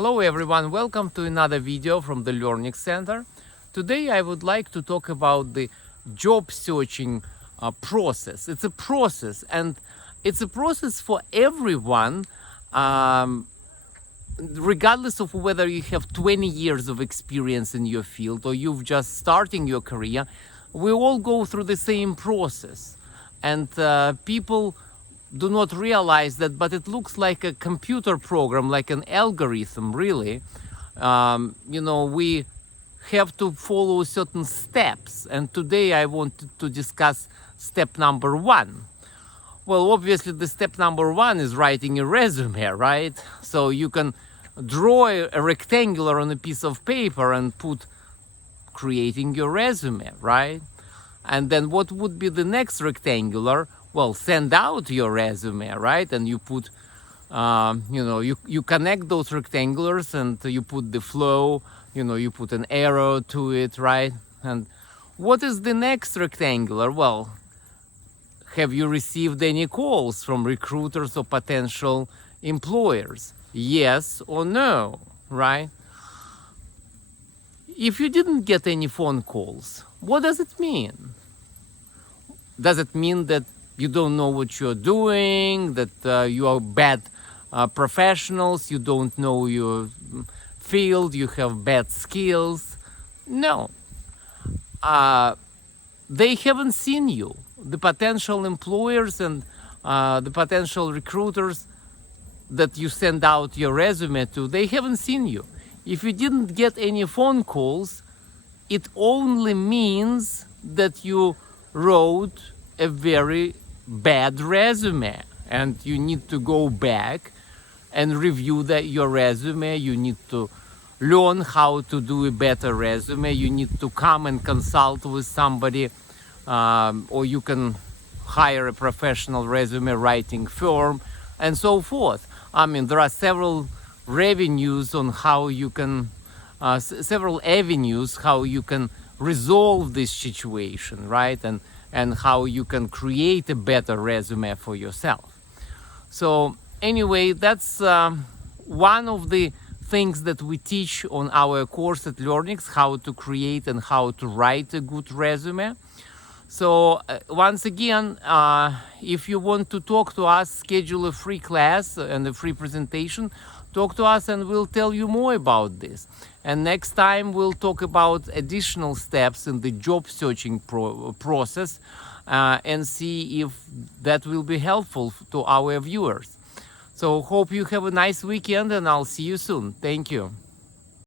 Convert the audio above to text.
Hello everyone, welcome to another video from the Learnix Center. Today I would like to talk about the job searching process. It's a process, and it's a process for everyone, regardless of whether you have 20 years of experience in your field or you've just starting your career. We all go through the same process, and people do not realize that, but it looks like a computer program, like an algorithm, really. We have to follow certain steps, and today I wanted to discuss step number one. Well, obviously the step number one is writing a resume, right? So you can draw a rectangular on a piece of paper and put creating your resume, right? And then what would be the next rectangular? Well, send out your resume, right? And you put, you connect those rectangulars and you put the flow, you put an arrow to it, right? And what is the next rectangular? Well, have you received any calls from recruiters or potential employers? Yes or no, right? If you didn't get any phone calls, what does it mean? Does it mean that you don't know what you're doing, that you are bad professionals, you don't know your field, you have bad skills? No. They haven't seen you. The potential employers and the potential recruiters that you send out your resume to, they haven't seen you. If you didn't get any phone calls, it only means that you wrote a very bad resume, and you need to go back and review your resume. You need to learn how to do a better resume. You need to come and consult with somebody, or you can hire a professional resume writing firm and so forth. I mean, there are several avenues how you can resolve this situation, right? And how you can create a better resume for yourself. So anyway, that's one of the things that we teach on our course at Learnix, how to create and how to write a good resume. So once again, if you want to talk to us, schedule a free class and a free presentation. Talk to us and we'll tell you more about this. And next time we'll talk about additional steps in the job searching process and see if that will be helpful to our viewers. So hope you have a nice weekend, and I'll see you soon. Thank you.